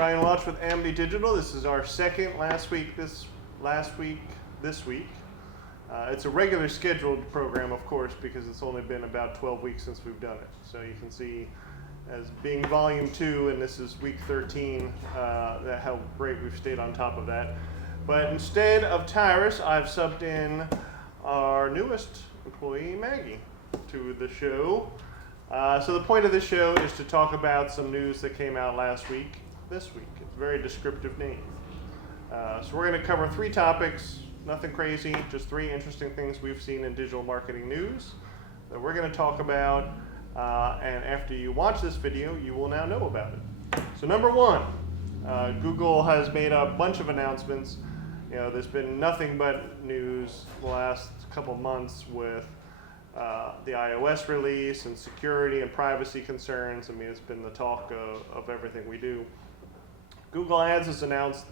Brian Welch with Amity Digital. This is our second this week. It's a regular scheduled program, of course, because it's only been about 12 weeks since we've done it. So you can see as being volume 2, and this is week 13, that how great we've stayed on top of that. But instead of Tyrus, I've subbed in our newest employee, Maggie, to the show. So the point of this show is to talk about some news that came out this week. It's a very descriptive name. So we're going to cover 3 topics, nothing crazy, just 3 interesting things we've seen in digital marketing news that we're going to talk about, and after you watch this video, you will now know about it. So number 1, Google has made a bunch of announcements. You know, there's been nothing but news the last couple months with the iOS release and security and privacy concerns. I mean, it's been the talk of everything we do. Google Ads has announced,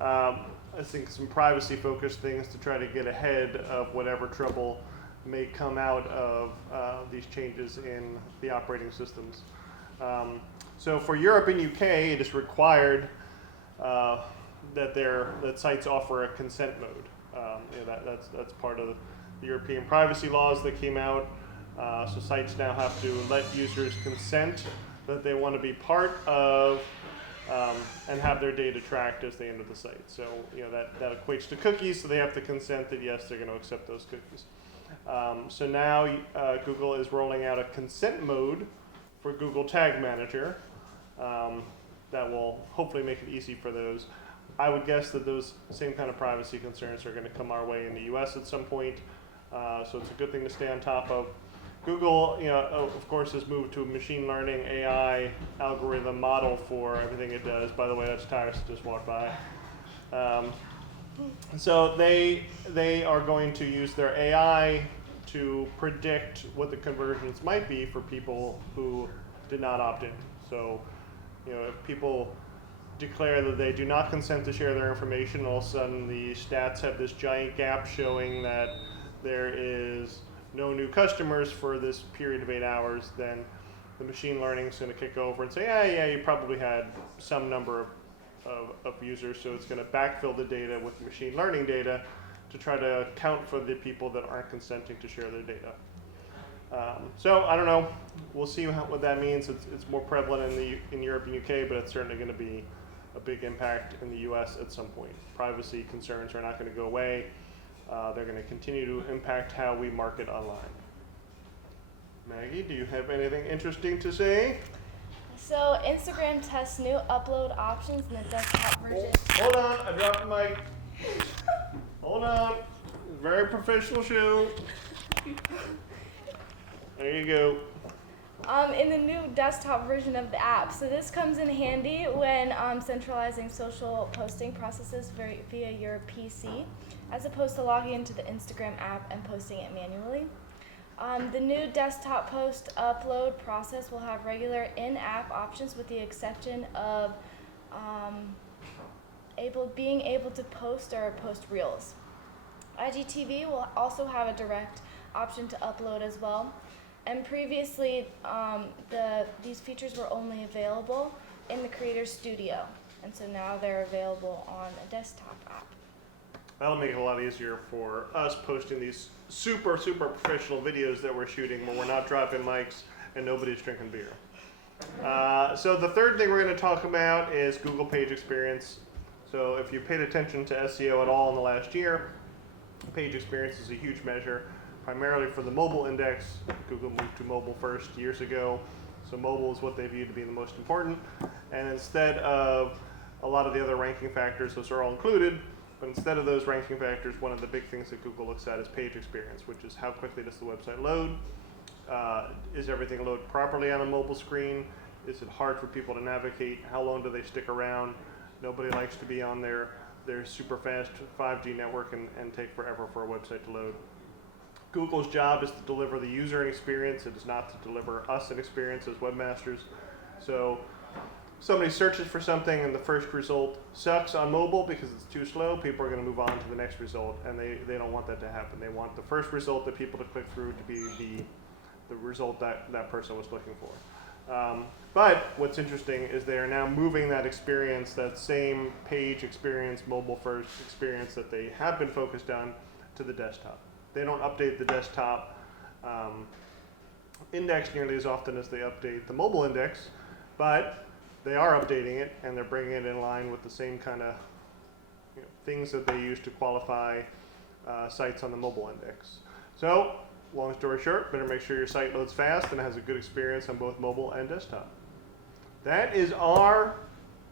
I think, some privacy-focused things to try to get ahead of whatever trouble may come out of these changes in the operating systems. So for Europe and UK, it is required that sites offer a consent mode. That's part of the European privacy laws that came out. So sites now have to let users consent that they want to be part of and have their data tracked as they enter the site. So that equates to cookies, so they have to consent that yes, they're going to accept those cookies. So now Google is rolling out a consent mode for Google Tag Manager that will hopefully make it easy for those. I would guess that those same kind of privacy concerns are going to come our way in the US at some point. So it's a good thing to stay on top of. Google, of course, has moved to a machine learning AI algorithm model for everything it does. By the way, that's Tyrus that just walked by. So they are going to use their AI to predict what the conversions might be for people who did not opt in. So, if people declare that they do not consent to share their information, all of a sudden the stats have this giant gap showing that there is no new customers for this period of 8 hours, then the machine learning is going to kick over and say, yeah, you probably had some number of users, so it's going to backfill the data with machine learning data to try to account for the people that aren't consenting to share their data. So I don't know. We'll see what that means. It's more prevalent in Europe and UK, but it's certainly going to be a big impact in the US at some point. Privacy concerns are not going to go away. They're going to continue to impact how we market online. Maggie, do you have anything interesting to say? So Instagram tests new upload options in the desktop version. Hold on, I dropped the mic. Hold on. Very professional show. There you go. In the new desktop version of the app. So this comes in handy when centralizing social posting processes via your PC, as opposed to logging into the Instagram app and posting it manually. The new desktop post upload process will have regular in-app options with the exception of being able to post or post reels. IGTV will also have a direct option to upload as well. And previously, these features were only available in the Creator Studio, and so now they're available on a desktop app. That'll make it a lot easier for us posting these super professional videos that we're shooting where we're not dropping mics and nobody's drinking beer. So the third thing we're going to talk about is Google Page Experience. So if you paid attention to SEO at all in the last year, Page Experience is a huge measure, primarily for the mobile index. Google moved to mobile first years ago, so mobile is what they view to be the most important. And instead of a lot of the other ranking factors, those are all included, but instead of those ranking factors, one of the big things that Google looks at is page experience, which is how quickly does the website load? Is everything load properly on a mobile screen? Is it hard for people to navigate? How long do they stick around? Nobody likes to be on their super fast 5G network and take forever for a website to load. Google's job is to deliver the user an experience. It is not to deliver us an experience as webmasters. So somebody searches for something and the first result sucks on mobile because it's too slow, people are going to move on to the next result, and they don't want that to happen. They want the first result that people to click through to be the result that person was looking for. But what's interesting is they are now moving that experience, that same page experience, mobile first experience that they have been focused on, to the desktop. They don't update the desktop index nearly as often as they update the mobile index, but they are updating it and they're bringing it in line with the same kind of things that they use to qualify sites on the mobile index. So, long story short, better make sure your site loads fast and has a good experience on both mobile and desktop. That is our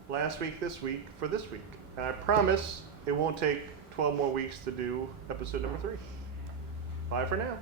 last week this week for this week. And I promise it won't take 12 more weeks to do episode number 3. Bye for now.